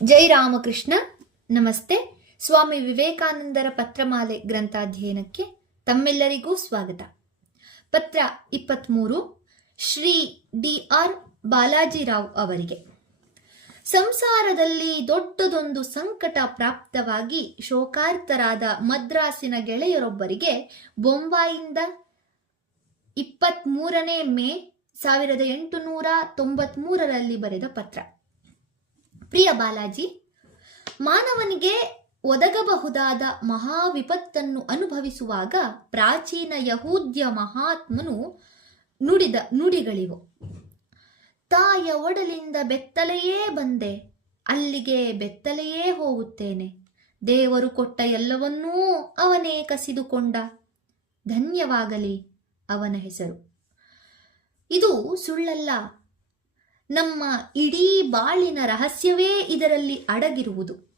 ಜೈ ರಾಮಕೃಷ್ಣ. ನಮಸ್ತೆ. ಸ್ವಾಮಿ ವಿವೇಕಾನಂದರ ಪತ್ರಮಾಲೆ ಗ್ರಂಥಾಧ್ಯಯನಕ್ಕೆ ತಮ್ಮೆಲ್ಲರಿಗೂ ಸ್ವಾಗತ. ಪತ್ರ 23 ಶ್ರೀ ಡಿ.ಆರ್. ಬಾಲಾಜಿರಾವ್ ಅವರಿಗೆ. ಸಂಸಾರದಲ್ಲಿ ದೊಡ್ಡದೊಂದು ಸಂಕಟ ಪ್ರಾಪ್ತವಾಗಿ ಶೋಕಾರ್ತರಾದ ಮದ್ರಾಸಿನ ಗೆಳೆಯರೊಬ್ಬರಿಗೆ ಬೊಂಬಾಯಿಂದ 23 ಮೇ 1893 ಬರೆದ ಪತ್ರ. ಪ್ರಿಯ ಬಾಲಾಜಿ, ಮಾನವನಿಗೆ ಒದಗಬಹುದಾದ ಮಹಾವಿಪತ್ತನ್ನು ಅನುಭವಿಸುವಾಗ ಪ್ರಾಚೀನ ಯಹೂದ್ಯ ಮಹಾತ್ಮನು ನುಡಿದ ನುಡಿಗಳಿವು. ತಾಯ ಒಡಲಿಂದ ಬೆತ್ತಲೆಯೇ ಬಂದೆ, ಅಲ್ಲಿಗೆ ಬೆತ್ತಲೆಯೇ ಹೋಗುತ್ತೇನೆ. ದೇವರು ಕೊಟ್ಟ ಎಲ್ಲವನ್ನೂ ಅವನೇ ಕಸಿದುಕೊಂಡ, ಧನ್ಯವಾಗಲಿ ಅವನ ಹೆಸರು. ಇದು ಸುಳ್ಳಲ್ಲ. ನಮ್ಮ ಇಡೀ ಬಾಳಿನ ರಹಸ್ಯವೇ ಇದರಲ್ಲಿ ಅಡಗಿರುವುದು.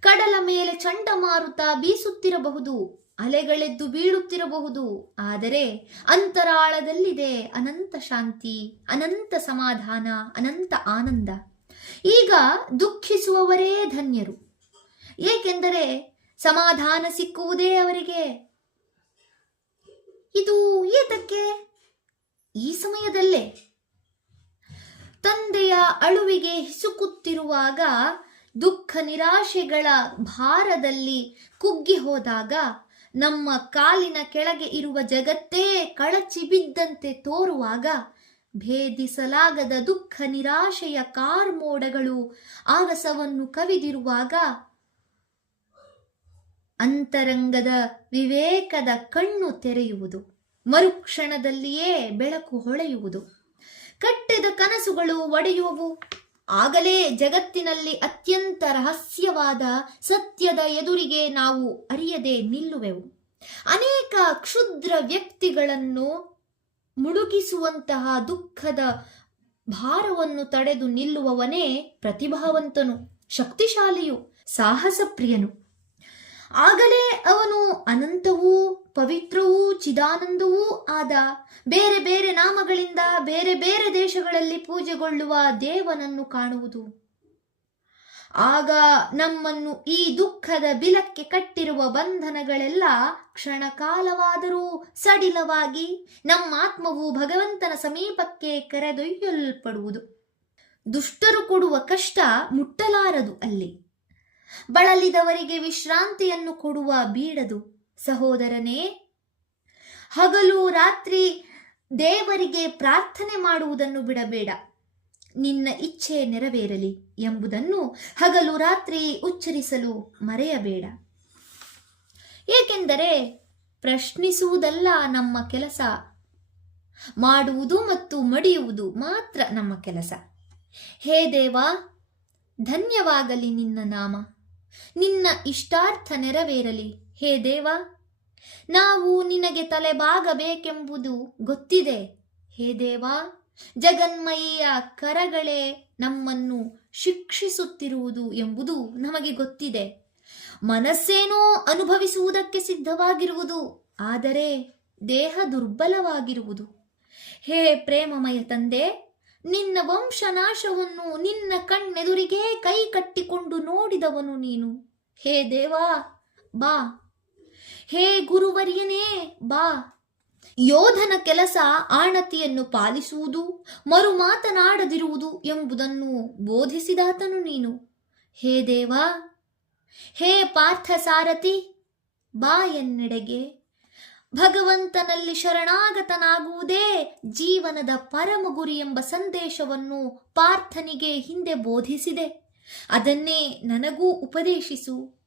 ಕಡಲ ಮೇಲೆ ಚಂಡಮಾರುತ ಬೀಸುತ್ತಿರಬಹುದು, ಅಲೆಗಳೆದ್ದು ಬೀಳುತ್ತಿರಬಹುದು, ಆದರೆ ಅಂತರಾಳದಲ್ಲಿದೆ ಅನಂತ ಶಾಂತಿ, ಅನಂತ ಸಮಾಧಾನ, ಅನಂತ ಆನಂದ. ಈಗ ದುಃಖಿಸುವವರೇ ಧನ್ಯರು, ಏಕೆಂದರೆ ಸಮಾಧಾನ ಸಿಕ್ಕುವುದೇ ಅವರಿಗೆ. ಇದು ಏತಕ್ಕೆ? ಈ ಸಮಯದಲ್ಲೇ ತಂದೆಯ ಅಳುವಿಗೆ ಹಿಸುಕುತ್ತಿರುವಾಗ, ದುಃಖ ನಿರಾಶೆಗಳ ಭಾರದಲ್ಲಿ ಕುಗ್ಗಿ ಹೋದಾಗ, ನಮ್ಮ ಕಾಲಿನ ಕೆಳಗೆ ಇರುವ ಜಗತ್ತೇ ಕಳಚಿ ಬಿದ್ದಂತೆ ತೋರುವಾಗ, ಭೇದಿಸಲಾಗದ ದುಃಖ ನಿರಾಶೆಯ ಕಾರ್ಮೋಡಗಳು ಆಗಸವನ್ನು ಕವಿದಿರುವಾಗ, ಅಂತರಂಗದ ವಿವೇಕದ ಕಣ್ಣು ತೆರೆಯುವುದು, ಮರುಕ್ಷಣದಲ್ಲಿಯೇ ಬೆಳಕು ಹೊಳೆಯುವುದು, ಕಟ್ಟಿದ ಕನಸುಗಳು ಒಡೆಯುವವು. ಆಗಲೇ ಜಗತ್ತಿನಲ್ಲಿ ಅತ್ಯಂತ ರಹಸ್ಯವಾದ ಸತ್ಯದ ಎದುರಿಗೆ ನಾವು ಅರಿಯದೆ ನಿಲ್ಲುವೆವು. ಅನೇಕ ಕ್ಷುದ್ರ ವ್ಯಕ್ತಿಗಳನ್ನು ಮುಳುಗಿಸುವಂತಹ ದುಃಖದ ಭಾರವನ್ನು ತಡೆದು ನಿಲ್ಲುವವನೇ ಪ್ರತಿಭಾವಂತನು, ಶಕ್ತಿಶಾಲಿಯು, ಸಾಹಸಪ್ರಿಯನು. ಆಗಲೇ ಅವನು ಅನಂತವೂ ಪವಿತ್ರವೂ ಚಿದಾನಂದವೂ ಆದ, ಬೇರೆ ಬೇರೆ ನಾಮಗಳಿಂದ ಬೇರೆ ಬೇರೆ ದೇಶಗಳಲ್ಲಿ ಪೂಜೆಗೊಳ್ಳುವ ದೇವನನ್ನು ಕಾಣುವುದು. ಆಗ ನಮ್ಮನ್ನು ಈ ದುಃಖದ ಬಿಲಕ್ಕೆ ಕಟ್ಟಿರುವ ಬಂಧನಗಳೆಲ್ಲ ಕ್ಷಣಕಾಲವಾದರೂ ಸಡಿಲವಾಗಿ ನಮ್ಮ ಆತ್ಮವು ಭಗವಂತನ ಸಮೀಪಕ್ಕೆ ಕರೆದೊಯ್ಯಲ್ಪಡುವುದು. ದುಷ್ಟರು ಕೊಡುವ ಕಷ್ಟ ಮುಟ್ಟಲಾರದು ಅಲ್ಲಿ. ಬಳಲಿದವರಿಗೆ ವಿಶ್ರಾಂತಿಯನ್ನು ಕೊಡುವ ಬೀಡದು. ಸಹೋದರನೇ, ಹಗಲು ರಾತ್ರಿ ದೇವರಿಗೆ ಪ್ರಾರ್ಥನೆ ಮಾಡುವುದನ್ನು ಬಿಡಬೇಡ. ನಿನ್ನ ಇಚ್ಛೆ ನೆರವೇರಲಿ ಎಂಬುದನ್ನು ಹಗಲು ರಾತ್ರಿ ಉಚ್ಚರಿಸಲು ಮರೆಯಬೇಡ. ಏಕೆಂದರೆ ಪ್ರಶ್ನಿಸುವುದಲ್ಲ ನಮ್ಮ ಕೆಲಸ, ಮಾಡುವುದು ಮತ್ತು ಮಡಿಯುವುದು ಮಾತ್ರ ನಮ್ಮ ಕೆಲಸ. ಹೇ ದೇವ, ಧನ್ಯವಾಗಲಿ ನಿನ್ನ ನಾಮ, ನಿನ್ನ ಇಷ್ಟಾರ್ಥ ನೆರವೇರಲಿ. ಹೇ ದೇವ, ನಾವು ನಿನಗೆ ತಲೆಬಾಗಬೇಕೆಂಬುದು ಗೊತ್ತಿದೆ. ಹೇ ದೇವ, ಜಗನ್ಮಯಿಯ ಕರಗಳೇ ನಮ್ಮನ್ನು ಶಿಕ್ಷಿಸುತ್ತಿರುವುದು ಎಂಬುದು ನಮಗೆ ಗೊತ್ತಿದೆ. ಮನಸ್ಸೇನೋ ಅನುಭವಿಸುವುದಕ್ಕೆ ಸಿದ್ಧವಾಗಿರುವುದು, ಆದರೆ ದೇಹ ದುರ್ಬಲವಾಗಿರುವುದು. ಹೇ ಪ್ರೇಮಮಯ ತಂದೆ, ನಿನ್ನ ವಂಶನಾಶವನ್ನು ನಿನ್ನ ಕಣ್ಣೆದುರಿಗೆ ಕೈ ಕಟ್ಟಿಕೊಂಡು ನೋಡಿದವನು ನೀನು. ಹೇ ದೇವಾ, ಬಾ. ಹೇ ಗುರುವರ್ಯನೇ, ಬಾ. ಯೋಧನ ಕೆಲಸ ಆಣತಿಯನ್ನು ಪಾಲಿಸುವುದು, ಮರು ಮಾತನಾಡದಿರುವುದು ಎಂಬುದನ್ನು ಬೋಧಿಸಿದಾತನು ನೀನು. ಹೇ ದೇವಾ, ಹೇ ಪಾರ್ಥಸಾರಥಿ, ಬಾ ಎನ್ನೆಡೆಗೆ. ಭಗವಂತನಲ್ಲಿ ಶರಣಾಗತನಾಗುವುದೇ ಜೀವನದ ಪರಮ ಗುರಿ ಎಂಬ ಸಂದೇಶವನ್ನು ಪಾರ್ಥನಿಗೆ ಹಿಂದೆ ಬೋಧಿಸಿದೆ. ಅದನ್ನೇ ನನಗೂ ಉಪದೇಶಿಸು.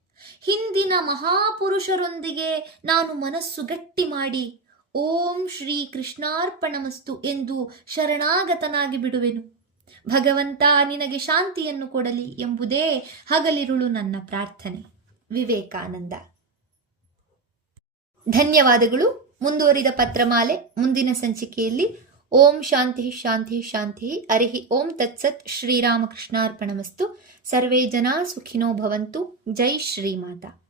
ಹಿಂದಿನ ಮಹಾಪುರುಷರೊಂದಿಗೆ ನಾನು ಮನಸ್ಸು ಗಟ್ಟಿ ಮಾಡಿ ಓಂ ಶ್ರೀ ಕೃಷ್ಣಾರ್ಪಣಮಸ್ತು ಎಂದು ಶರಣಾಗತನಾಗಿ ಬಿಡುವೆನು. ಭಗವಂತ ನಿನಗೆ ಶಾಂತಿಯನ್ನು ಕೊಡಲಿ ಎಂಬುದೇ ಹಗಲಿರುಳು ನನ್ನ ಪ್ರಾರ್ಥನೆ. ವಿವೇಕಾನಂದ. ಧನ್ಯವಾದಗಳು. ಮುಂದುವರಿದ ಪತ್ರಮಾಲೆ ಮುಂದಿನ ಸಂಚಿಕೆಯಲ್ಲಿ. ಓಂ ಶಾಂತಿ ಶಾಂತಿ ಶಾಂತಿ. ಹರಿ ಓಂ ತತ್ಸತ್. ಶ್ರೀರಾಮಕೃಷ್ಣಾರ್ಪಣಮಸ್ತು. ಸರ್ವೇ ಜನಾ ಸುಖಿನೋ ಭವಂತು. ಜೈ ಶ್ರೀಮಾತಾ.